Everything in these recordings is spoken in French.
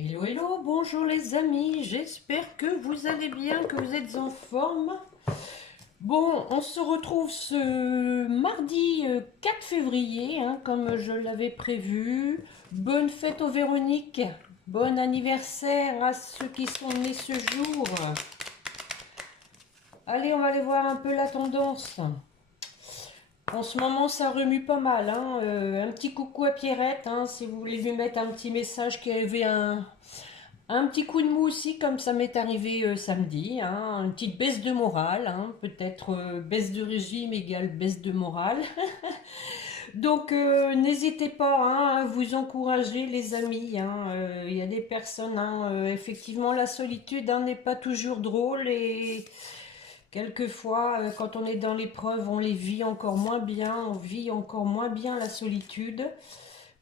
Hello, hello, bonjour les amis, j'espère que vous allez bien, que vous êtes en forme. Bon, on se retrouve ce mardi 4 février, hein, comme je l'avais prévu. Bonne fête aux Véroniques, bon anniversaire à ceux qui sont nés ce jour. Allez, on va aller voir un peu la tendance. En ce moment, ça remue pas mal, hein. Un petit coucou à Pierrette, hein, si vous voulez lui mettre un petit message qui avait un petit coup de mou aussi, comme ça m'est arrivé samedi, hein, une petite baisse de morale, hein, peut-être baisse de régime égale baisse de morale. Donc n'hésitez pas, hein, à vous encourager les amis, hein. Il y a des personnes, hein, effectivement la solitude, hein, n'est pas toujours drôle et quelquefois quand on est dans l'épreuve on les vit encore moins bien, on vit encore moins bien la solitude.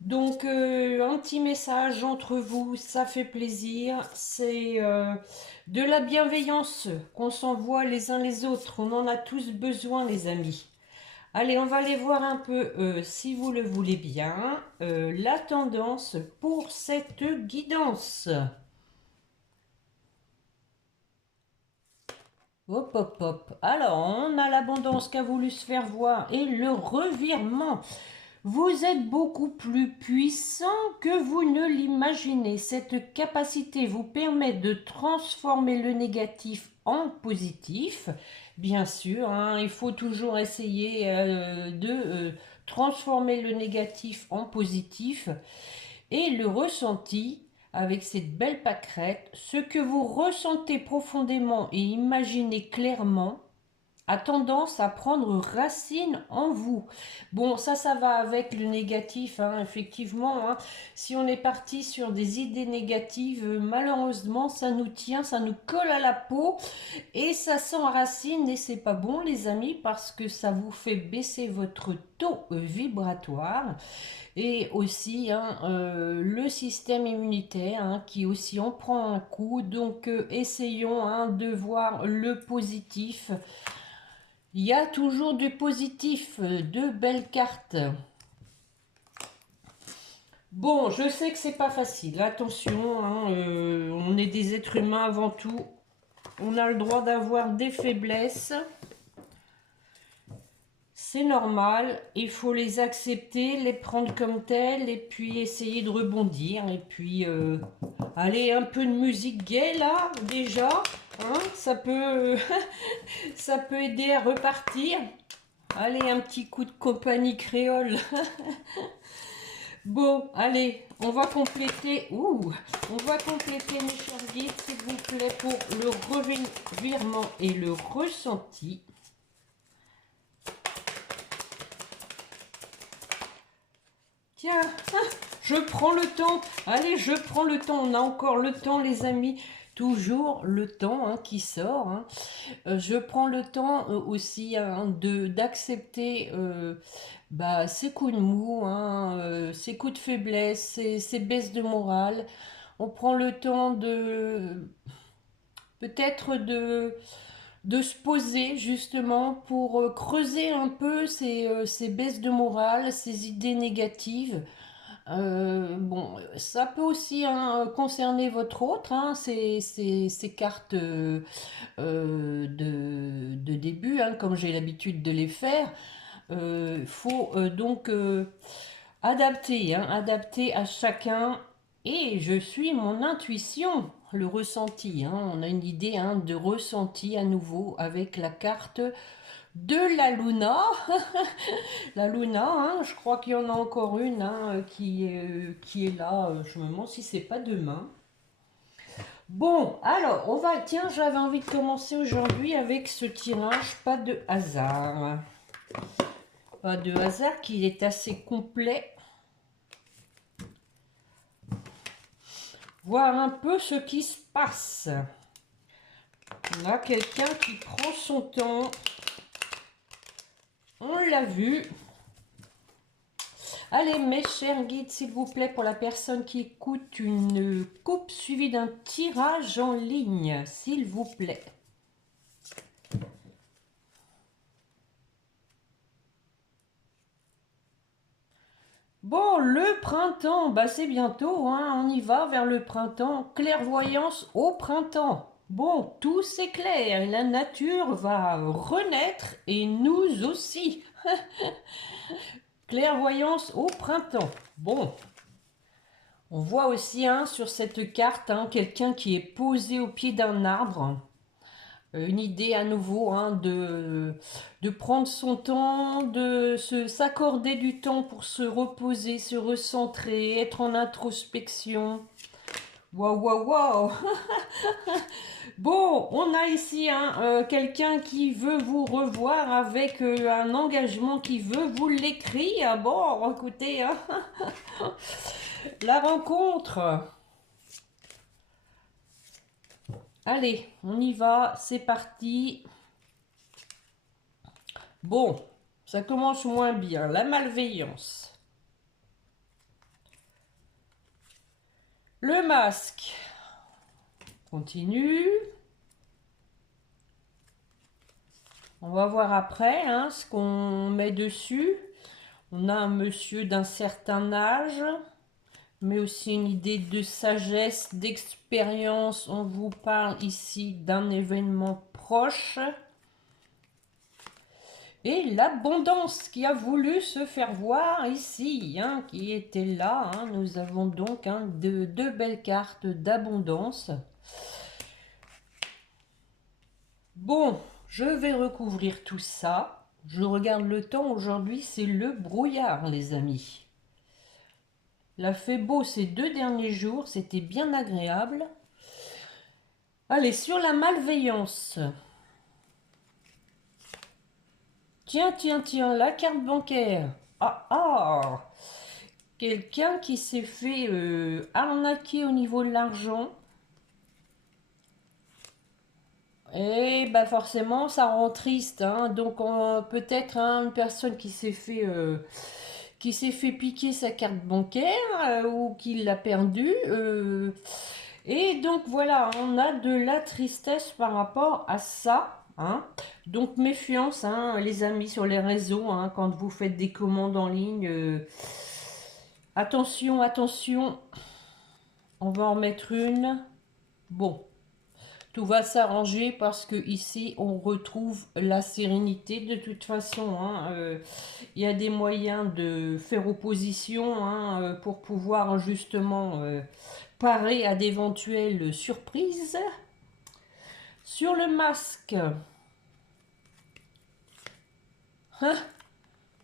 Donc, un petit message entre vous, ça fait plaisir. C'est de la bienveillance qu'on s'envoie les uns les autres. On en a tous besoin, les amis. Allez, on va aller voir un peu, si vous le voulez bien, la tendance pour cette guidance. Hop, hop, hop. Alors, on a l'abondance qu'a voulu se faire voir et le revirement. Vous êtes beaucoup plus puissant que vous ne l'imaginez. Cette capacité vous permet de transformer le négatif en positif. Bien sûr, hein, il faut toujours essayer de transformer le négatif en positif. Et le ressenti, avec cette belle pâquerette, ce que vous ressentez profondément et imaginez clairement, a tendance à prendre racine en vous. Bon, ça va avec le négatif, hein, effectivement, hein. Si on est parti sur des idées négatives, malheureusement, ça nous tient, ça nous colle à la peau et ça s'enracine et c'est pas bon, les amis, parce que ça vous fait baisser votre taux vibratoire et aussi, hein, le système immunitaire, hein, qui aussi en prend un coup. Donc, essayons, hein, de voir le positif. Il y a toujours du positif, de belles cartes. Bon, je sais que c'est pas facile. Attention, hein, on est des êtres humains avant tout. On a le droit d'avoir des faiblesses. C'est normal. Il faut les accepter, les prendre comme telles et puis essayer de rebondir. Et puis, allez, un peu de musique gaie là, déjà. Hein, ça peut aider à repartir. Allez, un petit coup de compagnie créole. Bon, allez, on va compléter. On va compléter mes chers guides, s'il vous plaît, pour le revirement et le ressenti. Tiens, je prends le temps. Allez, je prends le temps. On a encore le temps, les amis. Toujours le temps, hein, qui sort, hein. Je prends le temps aussi, hein, d'accepter ces coups de mou, hein, ces coups de faiblesse, ces baisses de morale. On prend le temps de peut-être de se poser justement pour creuser un peu ces baisses de morale, ces idées négatives. Bon, ça peut aussi, hein, concerner votre autre, hein, ces cartes de début, hein, comme j'ai l'habitude de les faire. Faut donc adapter, hein, adapter à chacun. Et je suis mon intuition, le ressenti, hein. On a une idée, hein, de ressenti à nouveau avec la carte de la Luna. La Luna, hein, je crois qu'il y en a encore une, hein, qui est là. Je me demande si c'est pas demain. Bon, alors, on va... Tiens, j'avais envie de commencer aujourd'hui avec ce tirage, pas de hasard. Pas de hasard, qui est assez complet. Voir un peu ce qui se passe. On a quelqu'un qui prend son temps. On l'a vu. Allez, mes chers guides, s'il vous plaît, pour la personne qui écoute, une coupe suivie d'un tirage en ligne, s'il vous plaît. Bon, le printemps, bah c'est bientôt, hein, on y va vers le printemps. Clairvoyance au printemps. Bon, tout s'éclaire, la nature va renaître et nous aussi. Clairvoyance au printemps. Bon, on voit aussi hein, sur cette carte hein, quelqu'un qui est posé au pied d'un arbre. Une idée à nouveau hein, de prendre son temps, de s'accorder du temps pour se reposer, se recentrer, être en introspection. Waouh, waouh, waouh. Bon, on a ici hein, quelqu'un qui veut vous revoir avec un engagement qui veut vous l'écrire. Bon, écoutez, hein, la rencontre. Allez, on y va, c'est parti. Bon, ça commence moins bien. La malveillance. Le masque. Continue. On va voir après hein, ce qu'on met dessus. On a un monsieur d'un certain âge, mais aussi une idée de sagesse, d'expérience. On vous parle ici d'un événement proche. Et l'abondance qui a voulu se faire voir ici, hein, qui était là. Hein. Nous avons donc hein, deux belles cartes d'abondance. Bon, je vais recouvrir tout ça. Je regarde le temps aujourd'hui, c'est le brouillard, les amis. Il a fait beau ces 2 derniers jours, c'était bien agréable. Allez, sur la malveillance. Tiens, tiens, tiens, la carte bancaire. Ah, ah. Quelqu'un qui s'est fait arnaquer au niveau de l'argent. Et bah forcément, ça rend triste. Hein. Donc peut-être hein, une personne qui s'est fait piquer sa carte bancaire ou qui l'a perdue. Et donc voilà, on a de la tristesse par rapport à ça. Hein. Donc méfiance, hein, les amis, sur les réseaux, hein, quand vous faites des commandes en ligne. Attention, attention. On va en mettre une. Bon, tout va s'arranger parce que ici on retrouve la sérénité. De toute façon, hein, il y a des moyens de faire opposition hein, pour pouvoir justement parer à d'éventuelles surprises. Sur le masque, hein,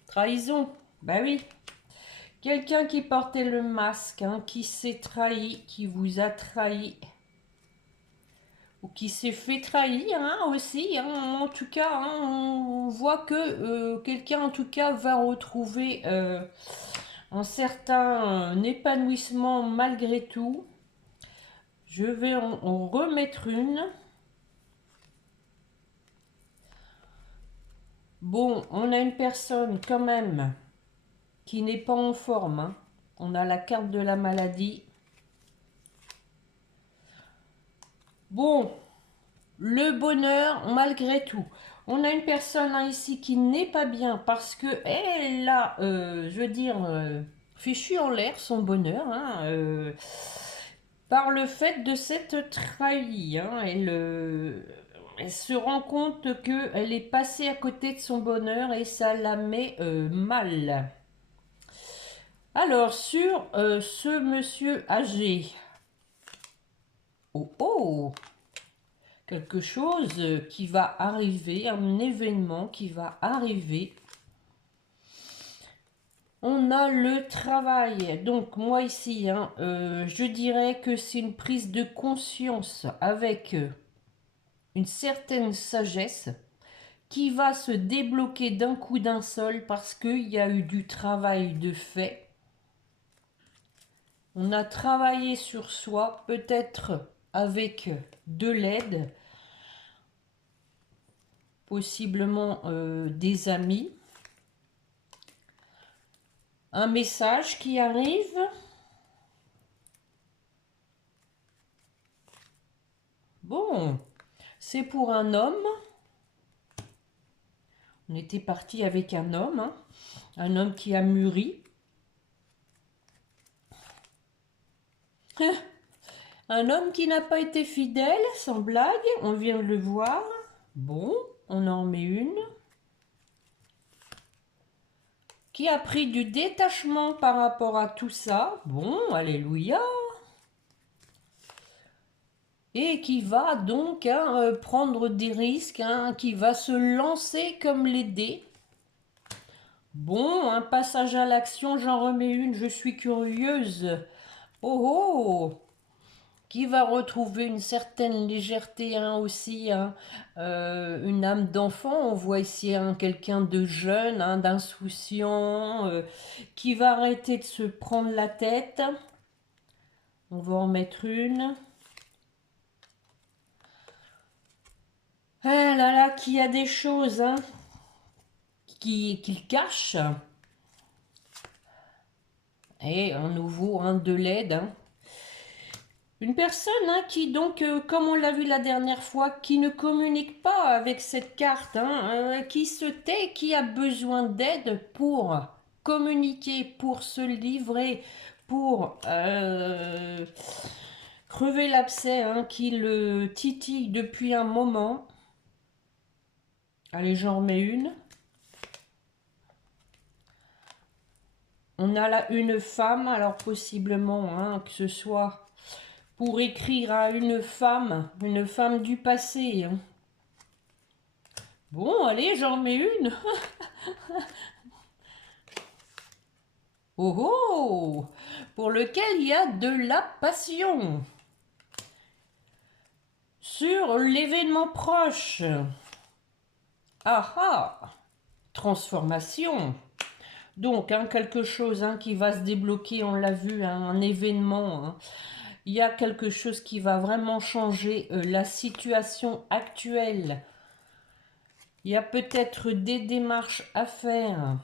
trahison, bah oui. Quelqu'un qui portait le masque, hein, qui s'est trahi, qui vous a trahi. Ou qui s'est fait trahir hein, aussi. Hein. En tout cas, hein, on voit que quelqu'un en tout cas va retrouver un certain épanouissement malgré tout. Je vais en remettre une. Bon, on a une personne quand même qui n'est pas en forme. Hein. On a la carte de la maladie. Bon, le bonheur malgré tout. On a une personne hein, ici qui n'est pas bien parce que elle a, je veux dire, fichu en l'air son bonheur hein, par le fait de s'être trahie. Hein, elle se rend compte qu'elle est passée à côté de son bonheur et ça la met mal. Alors, sur ce monsieur âgé, oh oh, quelque chose qui va arriver, un événement qui va arriver. On a le travail. Donc moi ici, hein, je dirais que c'est une prise de conscience avec une certaine sagesse qui va se débloquer d'un coup d'un seul parce qu'il y a eu du travail de fait. On a travaillé sur soi, peut-être avec de l'aide, possiblement des amis. Un message qui arrive. Bon, c'est pour un homme. On était parti avec un homme. Hein. Un homme qui a mûri. Un homme qui n'a pas été fidèle, sans blague, on vient de le voir. Bon, on en remet une. Qui a pris du détachement par rapport à tout ça. Bon, alléluia. Et qui va donc prendre des risques, qui va se lancer comme les dés. Bon, un passage à l'action, j'en remets une, je suis curieuse. Oh oh, qui va retrouver une certaine légèreté aussi, une âme d'enfant. On voit ici quelqu'un de jeune, d'insouciant, qui va arrêter de se prendre la tête. On va en mettre une. Ah là là, qui a des choses qu'il cache. Et un nouveau, de l'aide. Une personne qui donc, comme on l'a vu la dernière fois, qui ne communique pas avec cette carte, qui se tait, qui a besoin d'aide pour communiquer, pour se livrer, pour crever l'abcès qui le titille depuis un moment. Allez, j'en remets une. On a là une femme, alors possiblement que ce soit pour écrire à une femme du passé. Bon, allez, j'en mets une. Oh oh, pour lequel il y a de la passion. Sur l'événement proche. Ah ah, transformation. Donc, quelque chose qui va se débloquer, on l'a vu, un événement. Il y a quelque chose qui va vraiment changer la situation actuelle. Il y a peut-être des démarches à faire.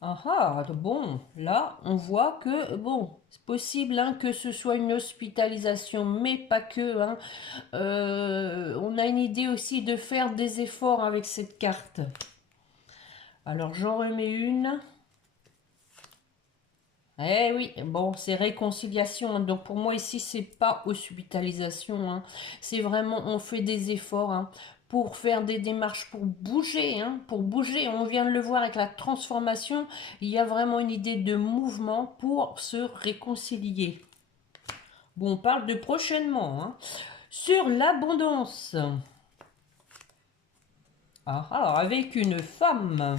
Ah ah, bon, là, on voit que, bon, c'est possible que ce soit une hospitalisation, mais pas que. On a une idée aussi de faire des efforts avec cette carte. Alors, j'en remets une. Eh oui, bon, c'est réconciliation. Donc pour moi ici, c'est pas hospitalisation. C'est vraiment, on fait des efforts pour faire des démarches, pour bouger. Pour bouger. On vient de le voir avec la transformation. Il y a vraiment une idée de mouvement pour se réconcilier. Bon, on parle de prochainement. Sur l'abondance. Ah, avec une femme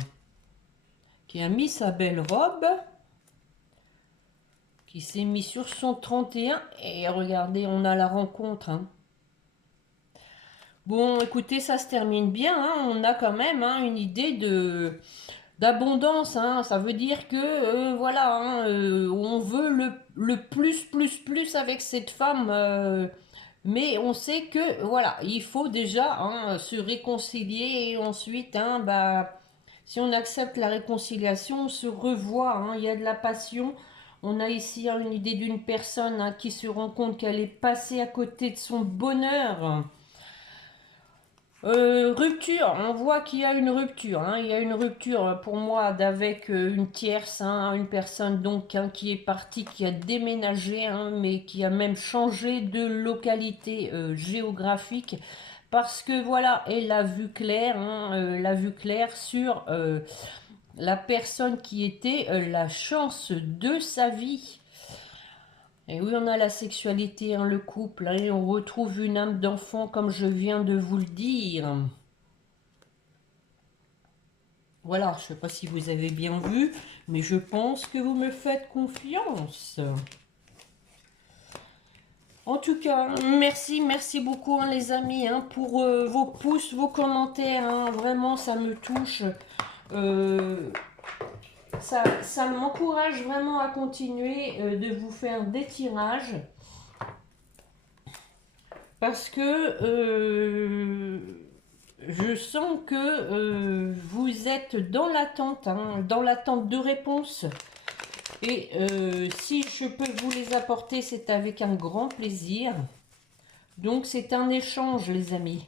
qui a mis sa belle robe. Qui s'est mis sur son 31 et regardez, on a la rencontre. Bon, écoutez, ça se termine bien. On a quand même une idée d'abondance. Ça veut dire que voilà, on veut le plus avec cette femme. Mais on sait que voilà, il faut déjà se réconcilier et ensuite, si on accepte la réconciliation, on se revoit. Il y a de la passion. On a ici une idée d'une personne qui se rend compte qu'elle est passée à côté de son bonheur. Rupture, on voit qu'il y a une rupture. Il y a une rupture pour moi avec une tierce, une personne donc qui est partie, qui a déménagé, mais qui a même changé de localité géographique. Parce que voilà, elle a vu clair, sur la personne qui était la chance de sa vie. Et oui, on a la sexualité, le couple, et on retrouve une âme d'enfant comme je viens de vous le dire. Voilà, je ne sais pas si vous avez bien vu, mais je pense que vous me faites confiance. En tout cas, merci beaucoup les amis pour vos pouces, vos commentaires. Vraiment, ça me touche. Ça m'encourage vraiment à continuer de vous faire des tirages. Parce que je sens que vous êtes dans l'attente, de réponses. Et si je peux vous les apporter, c'est avec un grand plaisir. Donc c'est un échange les amis.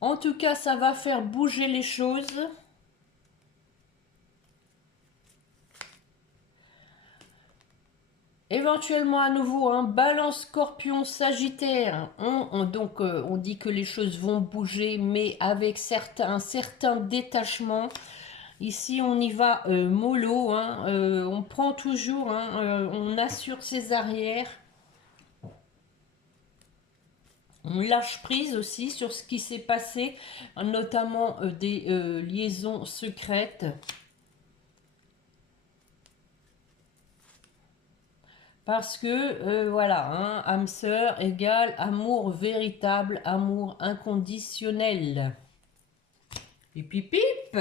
En tout cas, ça va faire bouger les choses. Éventuellement à nouveau, un Balance, Scorpion, Sagittaire. Donc on dit que les choses vont bouger, mais avec un certain détachement. Ici, on y va mollo, hein, on prend toujours, hein, on assure ses arrières. On lâche prise aussi sur ce qui s'est passé, notamment des liaisons secrètes. Parce que, voilà, hein, âme sœur égale amour véritable, amour inconditionnel. Pip, pip, pip.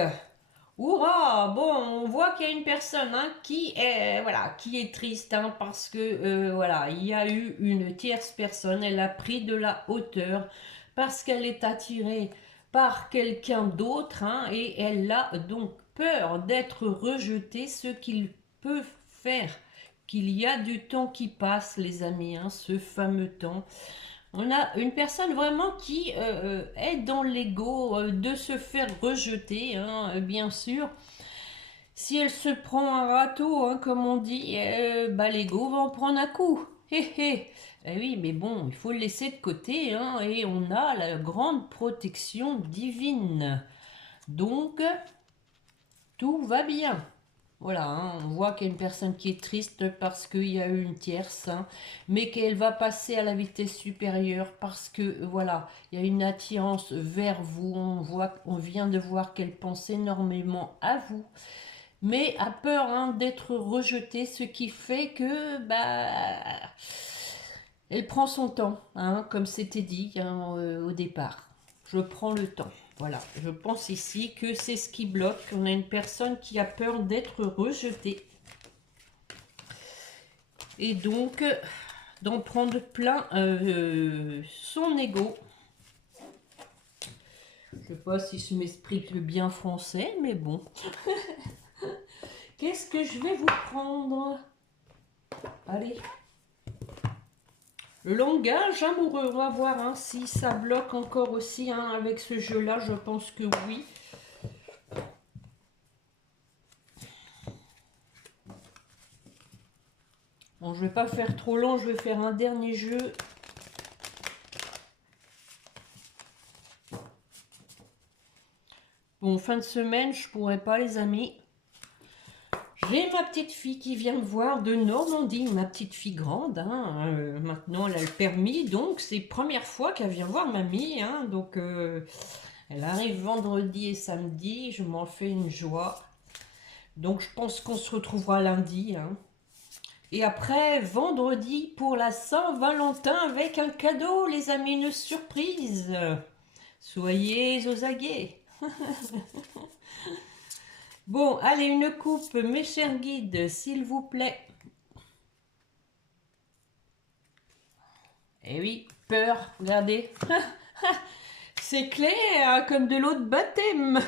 Hurrah! Bon, on voit qu'il y a une personne, hein, qui est, voilà, qui est triste, hein, parce que voilà, il y a eu une tierce personne, elle a pris de la hauteur parce qu'elle est attirée par quelqu'un d'autre, hein, et elle a donc peur d'être rejetée, ce qu'il peut faire qu'il y a du temps qui passe, les amis, hein, ce fameux temps. On a une personne vraiment qui est dans l'ego de se faire rejeter, hein, bien sûr. Si elle se prend un râteau, hein, comme on dit, bah, l'ego va en prendre un coup. Hé hé. Eh oui, mais bon, il faut le laisser de côté, hein, et on a la grande protection divine. Donc, tout va bien. Voilà, hein, on voit qu'il y a une personne qui est triste parce qu'il y a eu une tierce, hein, mais qu'elle va passer à la vitesse supérieure parce que, voilà, il y a une attirance vers vous. On vient de voir qu'elle pense énormément à vous, mais a peur, hein, d'être rejetée, ce qui fait que, bah, elle prend son temps, hein, comme c'était dit, hein, au départ. Je prends le temps. Voilà, je pense ici que c'est ce qui bloque. On a une personne qui a peur d'être rejetée. Et donc, d'en prendre plein son ego. Je sais pas si je m'explique bien français, mais bon. Qu'est-ce que je vais vous prendre? Allez. Le langage amoureux, on va voir, hein, si ça bloque encore aussi, hein, avec ce jeu-là. Je pense que oui. Bon, je vais pas faire trop long, je vais faire un dernier jeu. Bon, fin de semaine, je pourrais pas, les amis. J'ai ma petite fille qui vient me voir de Normandie, ma petite fille grande, hein, maintenant elle a le permis, donc c'est la première fois qu'elle vient voir mamie, hein, donc elle arrive vendredi et samedi, je m'en fais une joie. Donc je pense qu'on se retrouvera lundi, hein. Et après, vendredi, pour la Saint-Valentin, avec un cadeau, les amis, une surprise. Soyez aux aguets. Bon, allez, une coupe, mes chers guides, s'il vous plaît. Eh oui, peur, regardez. C'est clair, comme de l'eau de baptême.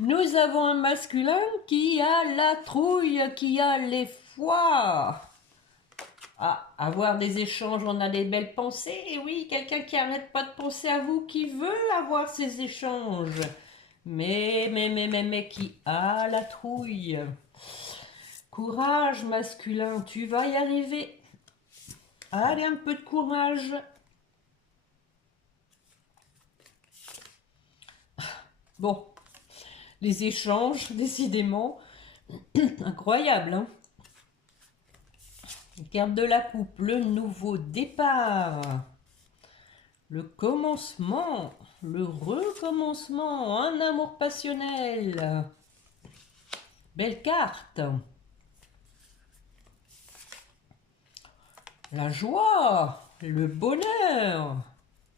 Nous avons un masculin qui a la trouille, qui a les foies. Ah, avoir des échanges, on a des belles pensées. Et oui, quelqu'un qui arrête pas de penser à vous, qui veut avoir ces échanges. Mais qui a la trouille. Courage, masculin, tu vas y arriver. Allez, un peu de courage. Bon, les échanges, décidément, incroyable, hein. Carte de la coupe, le nouveau départ, le commencement, le recommencement, un amour passionnel. Belle carte. La joie, le bonheur.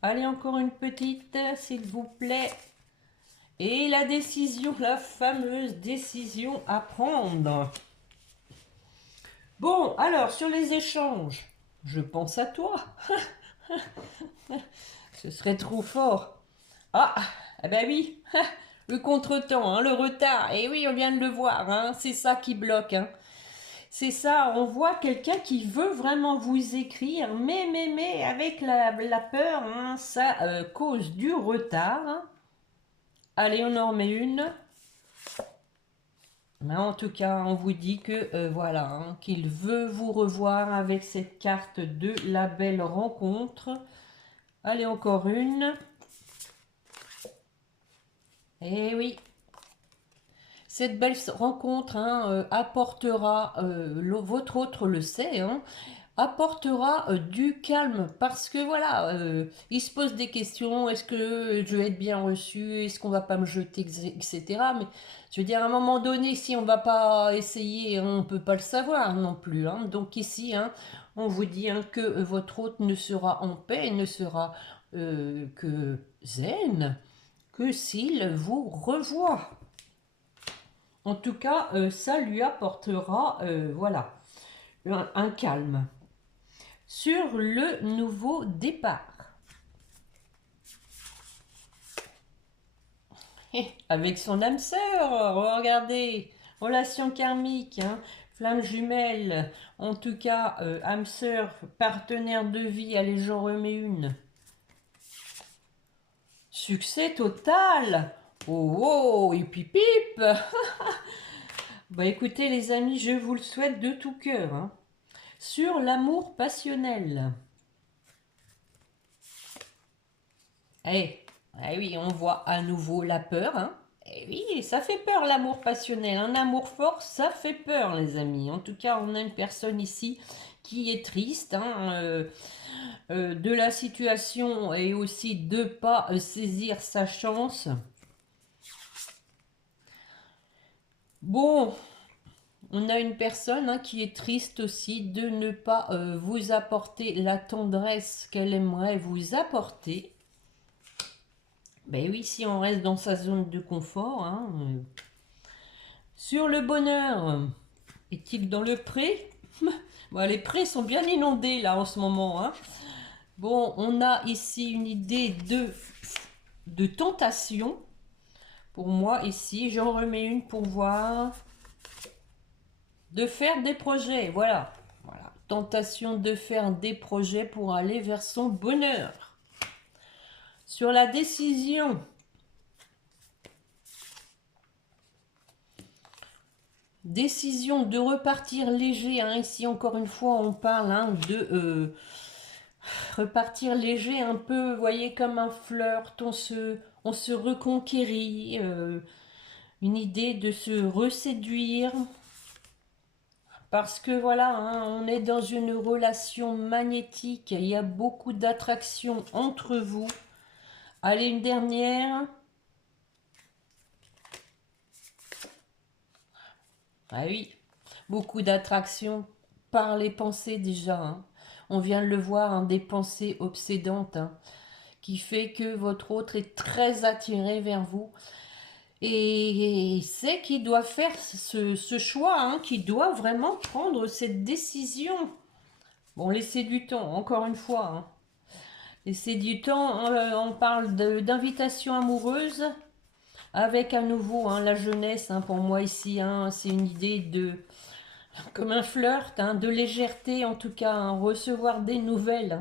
Allez, encore une petite, s'il vous plaît. Et la décision, la fameuse décision à prendre. Bon, alors, sur les échanges, je pense à toi. Ce serait trop fort. Ah, eh ben oui, le contretemps, hein, le retard. Et oui, on vient de le voir, hein, c'est ça qui bloque, hein. C'est ça, on voit quelqu'un qui veut vraiment vous écrire, mais avec la peur, hein, ça cause du retard. Hein. Allez, on en remet une. Mais en tout cas, on vous dit que voilà, hein, qu'il veut vous revoir avec cette carte de la belle rencontre. Allez, encore une. Eh oui, cette belle rencontre hein, apportera, votre autre le sait, hein, apportera du calme parce que voilà, il se pose des questions, est-ce que je vais être bien reçu, est-ce qu'on va pas me jeter, etc. Mais je veux dire, à un moment donné, si on va pas essayer, on peut pas le savoir non plus. Hein. Donc ici, hein, on vous dit hein, que votre hôte ne sera en paix, ne sera que zen, que s'il vous revoit. En tout cas, ça lui apportera, voilà, un calme. Sur le nouveau départ. Avec son âme sœur, regardez, relation karmique, hein, flamme jumelle, en tout cas, âme sœur, partenaire de vie, allez, j'en remets une. Succès total. Oh, oh, et puis pip. Bah écoutez les amis, je vous le souhaite de tout cœur. Hein. Sur l'amour passionnel. Eh, eh oui, on voit à nouveau la peur. Hein. Eh oui, ça fait peur l'amour passionnel. Un amour fort, ça fait peur les amis. En tout cas, on a une personne ici qui est triste hein, de la situation et aussi de ne pas saisir sa chance. Bon, on a une personne hein, qui est triste aussi de ne pas vous apporter la tendresse qu'elle aimerait vous apporter. Ben oui, si on reste dans sa zone de confort. Hein, Sur le bonheur, est-il dans le pré? Bon, les prés sont bien inondés là en ce moment. Hein. Bon, on a ici une idée de tentation. Pour moi ici, j'en remets une pour voir. De faire des projets, voilà. Voilà. Tentation de faire des projets pour aller vers son bonheur. Sur la décision. Décision de repartir léger. Hein. Ici, encore une fois, on parle hein, de repartir léger, un peu, vous voyez, comme un flirt. On se reconquérit. Une idée de se reséduire. Parce que voilà, hein, on est dans une relation magnétique. Il y a beaucoup d'attraction entre vous. Allez, une dernière. Ah oui, beaucoup d'attraction par les pensées déjà. Hein. On vient de le voir, hein, des pensées obsédantes, hein, qui fait que votre autre est très attiré vers vous. Et c'est qu'il doit faire ce choix, hein, qu'il doit vraiment prendre cette décision. Bon, laissez du temps, encore une fois. Hein. Laissez du temps, on parle d'invitation amoureuse. Avec à nouveau hein, la jeunesse, hein, pour moi ici, hein, c'est une idée de, comme un flirt, hein, de légèreté en tout cas, hein, recevoir des nouvelles,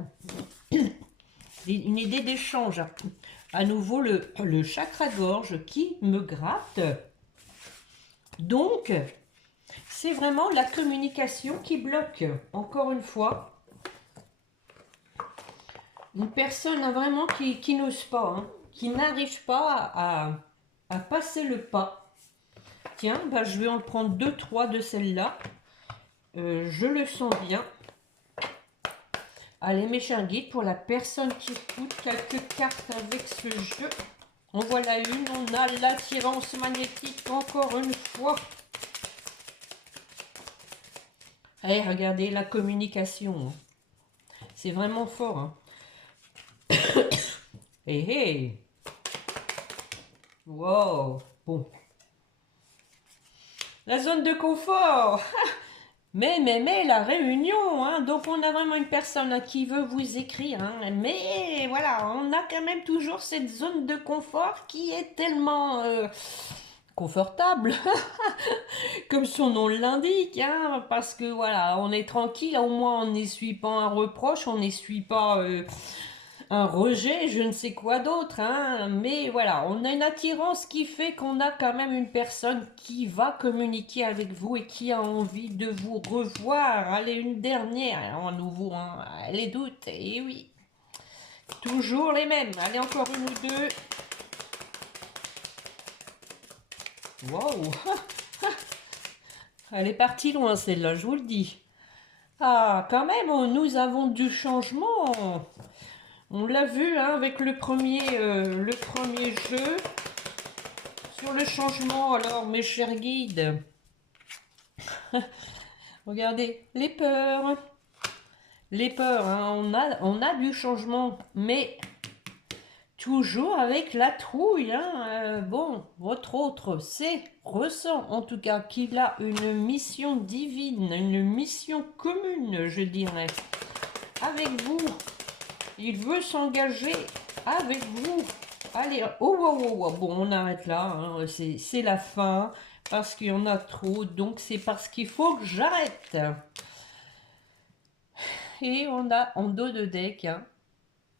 une idée d'échange. À nouveau le chakra-gorge qui me gratte. Donc, c'est vraiment la communication qui bloque. Encore une fois, une personne hein, vraiment qui n'ose pas, hein, qui n'arrive pas à passer le pas. Tiens, bah, je vais en prendre 2-3 de celles-là. Je le sens bien. Allez, mes chers guides, pour la personne qui écoute, quelques cartes avec ce jeu. En voilà une, on a l'attirance magnétique encore une fois. Allez, regardez la communication. C'est vraiment fort. Hein. Hé, hé. Wow. Bon. La zone de confort. Mais, la réunion, hein, donc on a vraiment une personne hein, qui veut vous écrire, hein, mais voilà, on a quand même toujours cette zone de confort qui est tellement, confortable, comme son nom l'indique, hein, parce que voilà, on est tranquille, au moins on n'essuie pas un reproche, on n'essuie pas un rejet, je ne sais quoi d'autre, hein, mais voilà, on a une attirance qui fait qu'on a quand même une personne qui va communiquer avec vous et qui a envie de vous revoir. Allez, une dernière, à nouveau, hein, les doutes, et oui, toujours les mêmes. Allez, encore une ou deux. Wow, elle est partie loin celle-là, je vous le dis. Ah, quand même, nous avons du changement. On l'a vu hein, avec le premier jeu. Sur le changement, alors, mes chers guides. Regardez, les peurs. Les peurs, hein, on a du changement, mais toujours avec la trouille. Hein, bon, votre autre ressent en tout cas qu'il a une mission divine, une mission commune, je dirais, avec vous. Il veut s'engager avec vous. Allez, oh, oh, oh, oh. Bon, on arrête là, hein. C'est la fin, parce qu'il y en a trop, donc c'est parce qu'il faut que j'arrête. Et on a en dos de deck, hein,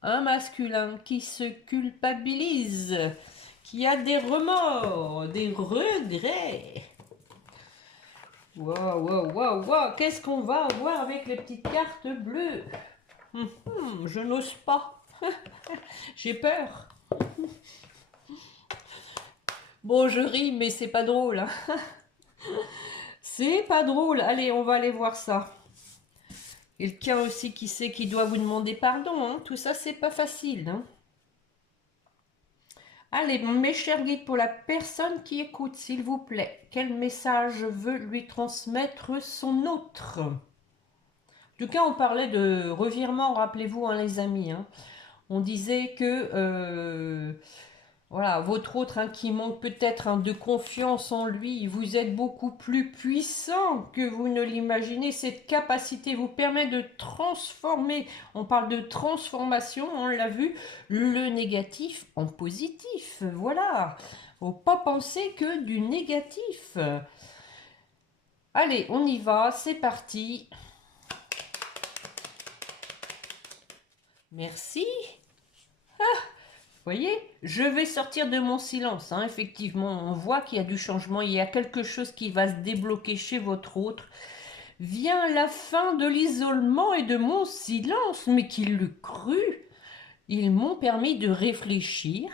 un masculin qui se culpabilise, qui a des remords, des regrets. Waouh, waouh, waouh, waouh, qu'est-ce qu'on va avoir avec les petites cartes bleues? Je n'ose pas. J'ai peur. Bon, je ris, mais c'est pas drôle. Hein. C'est pas drôle. Allez, on va aller voir ça. Quelqu'un aussi qui sait qui doit vous demander pardon. Hein. Tout ça, c'est pas facile. Hein. Allez, mes chers guides, pour la personne qui écoute, s'il vous plaît, quel message veut lui transmettre son autre? En tout cas, on parlait de revirement, rappelez-vous, hein, les amis. Hein. On disait que voilà, votre autre hein, qui manque peut-être hein, de confiance en lui, vous êtes beaucoup plus puissant que vous ne l'imaginez. Cette capacité vous permet de transformer, on parle de transformation, on l'a vu, le négatif en positif. Voilà, faut pas penser que du négatif. Allez, on y va, c'est parti. Merci. Voyez, je vais sortir de mon silence. Hein. Effectivement, on voit qu'il y a du changement. Il y a quelque chose qui va se débloquer chez votre autre. Vient la fin de l'isolement et de mon silence. Mais qui l'eût cru? Ils m'ont permis de réfléchir,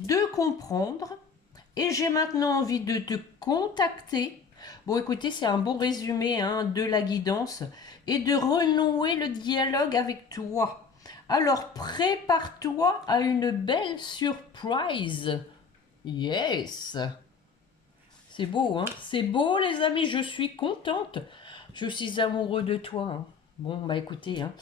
de comprendre. Et j'ai maintenant envie de te contacter. Bon, écoutez, c'est un bon résumé hein, de la guidance. Et de renouer le dialogue avec toi. Alors, prépare-toi à une belle surprise. Yes. C'est beau, hein? C'est beau, les amis. Je suis contente. Je suis amoureux de toi. Hein. Bon, bah écoutez, hein.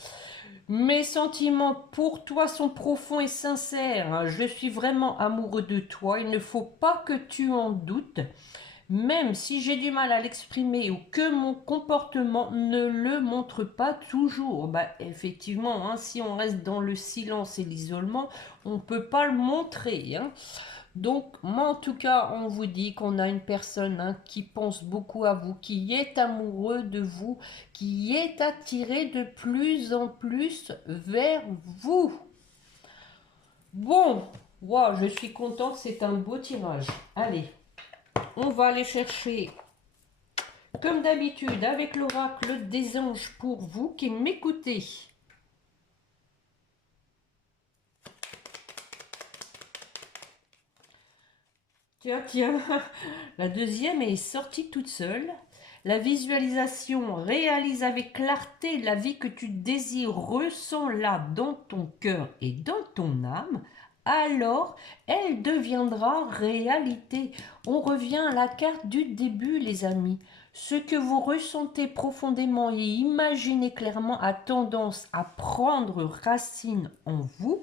Mes sentiments pour toi sont profonds et sincères. Hein. Je suis vraiment amoureux de toi. Il ne faut pas que tu en doutes. Même si j'ai du mal à l'exprimer ou que mon comportement ne le montre pas toujours, bah effectivement, hein, si on reste dans le silence et l'isolement, on ne peut pas le montrer. Hein. Donc, moi en tout cas, on vous dit qu'on a une personne hein, qui pense beaucoup à vous, qui est amoureux de vous, qui est attiré de plus en plus vers vous. Bon, wow, je suis contente, c'est un beau tirage. Allez. On va aller chercher, comme d'habitude, avec l'oracle des anges pour vous qui m'écoutez. Tiens, tiens, la deuxième est sortie toute seule. La visualisation réalise avec clarté la vie que tu désires, ressens-la dans ton cœur et dans ton âme. Alors, elle deviendra réalité. On revient à la carte du début, les amis. Ce que vous ressentez profondément et imaginez clairement a tendance à prendre racine en vous.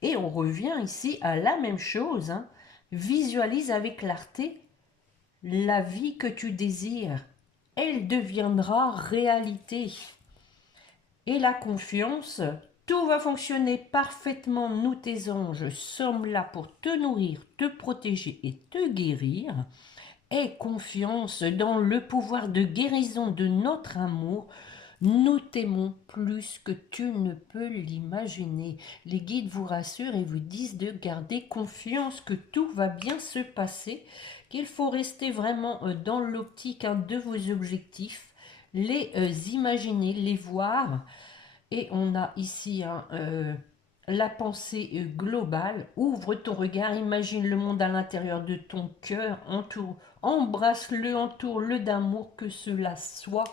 Et on revient ici à la même chose. Hein. Visualise avec clarté la vie que tu désires. Elle deviendra réalité. Et la confiance Tout va fonctionner parfaitement. Nous, tes anges, sommes là pour te nourrir, te protéger et te guérir. Aie confiance dans le pouvoir de guérison de notre amour. Nous t'aimons plus que tu ne peux l'imaginer. Les guides vous rassurent et vous disent de garder confiance que tout va bien se passer, qu'il faut rester vraiment dans l'optique de vos objectifs, les imaginer, les voir. Et on a ici la pensée globale. Ouvre ton regard, imagine le monde à l'intérieur de ton cœur, embrasse-le, entoure-le d'amour, que cela soit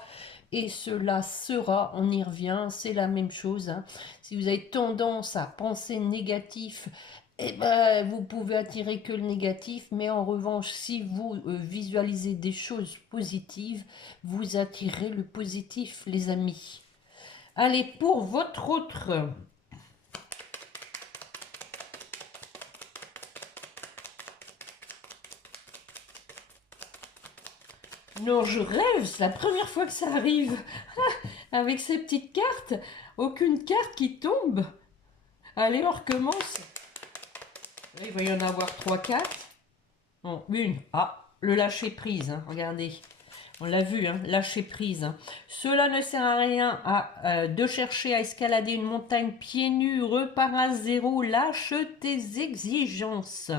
et cela sera. On y revient, c'est la même chose. Si vous avez tendance à penser négatif, eh ben, vous pouvez attirer que le négatif, mais en revanche, si vous visualisez des choses positives, vous attirez le positif, les amis. Allez, pour votre autre. Non, je rêve, c'est la première fois que ça arrive. Avec ces petites cartes, aucune carte qui tombe. Allez, on recommence. Il va y en avoir 3, 4. Bon, une. Ah, le lâcher prise, regardez. On l'a vu, lâcher prise. Cela ne sert à rien de chercher à escalader une montagne pieds nus, repars à zéro, lâche tes exigences.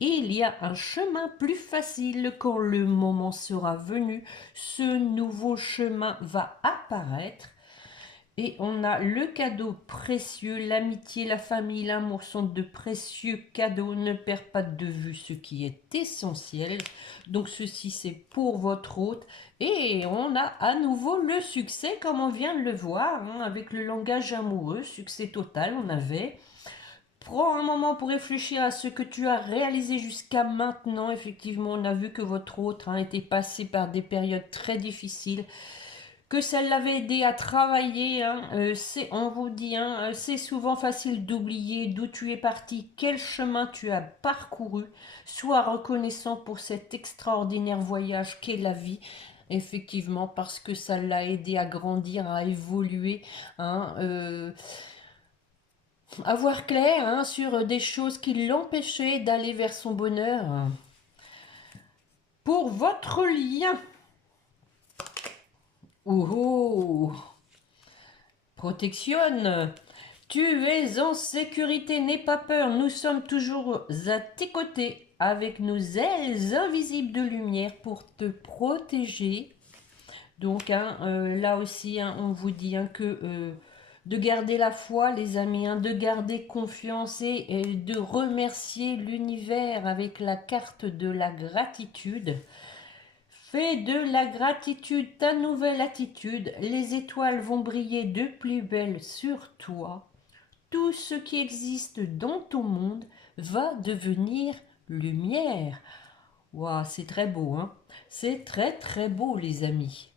Il y a un chemin plus facile quand le moment sera venu. Ce nouveau chemin va apparaître. Et on a le cadeau précieux, l'amitié, la famille, l'amour sont de précieux cadeaux. Ne perds pas de vue ce qui est essentiel. Donc ceci c'est pour votre hôte. Et on a à nouveau le succès comme on vient de le voir avec le langage amoureux. Succès total on avait. Prends un moment pour réfléchir à ce que tu as réalisé jusqu'à maintenant. Effectivement on a vu que votre hôte était passé par des périodes très difficiles, que ça l'avait aidé à travailler. On vous dit, c'est souvent facile d'oublier d'où tu es parti, quel chemin tu as parcouru. Sois reconnaissant pour cet extraordinaire voyage qu'est la vie. Effectivement, parce que ça l'a aidé à grandir, à évoluer, à voir clair sur des choses qui l'empêchaient d'aller vers son bonheur. Pour votre lien. Oh oh, protection. Tu es en sécurité, n'aie pas peur, nous sommes toujours à tes côtés avec nos ailes invisibles de lumière pour te protéger. Donc là aussi, on vous dit que de garder la foi, les amis, de garder confiance et de remercier l'univers avec la carte de la gratitude. Fais de la gratitude ta nouvelle attitude, les étoiles vont briller de plus belle sur toi. Tout ce qui existe dans ton monde va devenir lumière. Waouh, c'est très beau, C'est très très beau, les amis.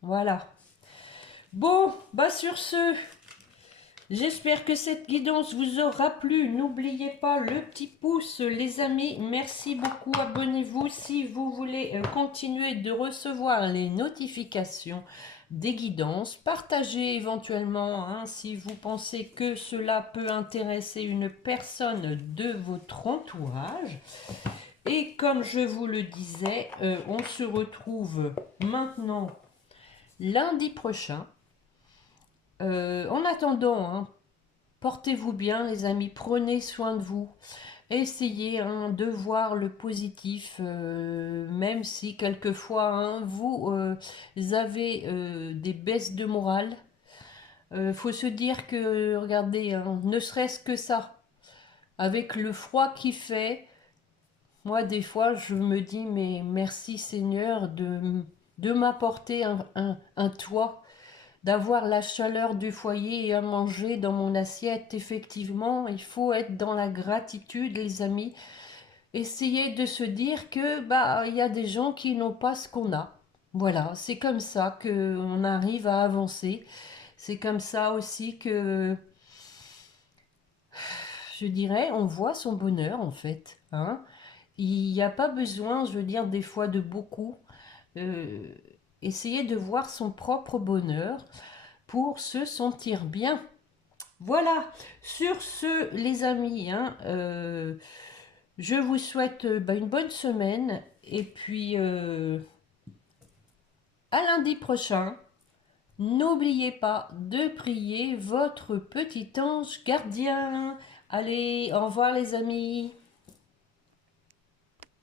Voilà. Bon, sur ce, j'espère que cette guidance vous aura plu. N'oubliez pas le petit pouce, les amis. Merci beaucoup. Abonnez-vous si vous voulez continuer de recevoir les notifications des guidances. Partagez éventuellement si vous pensez que cela peut intéresser une personne de votre entourage. Et comme je vous le disais, on se retrouve maintenant lundi prochain. En attendant, portez-vous bien les amis, prenez soin de vous. Essayez de voir le positif, même si quelquefois vous avez des baisses de morale. Faut se dire que, regardez, ne serait-ce que ça, avec le froid qui fait, moi des fois je me dis mais merci Seigneur de m'apporter un toit, d'avoir la chaleur du foyer et à manger dans mon assiette. Effectivement, il faut être dans la gratitude, les amis. Essayez de se dire que il y a des gens qui n'ont pas ce qu'on a. Voilà, c'est comme ça que on arrive à avancer. C'est comme ça aussi que, je dirais, on voit son bonheur en fait. Il n'y a pas besoin, je veux dire, des fois de beaucoup. Essayez de voir son propre bonheur. pour se sentir bien. Voilà, sur ce, les amis, hein, je vous souhaite une bonne semaine et puis à lundi prochain. N'oubliez pas de prier votre petit ange gardien. Allez, au revoir les amis.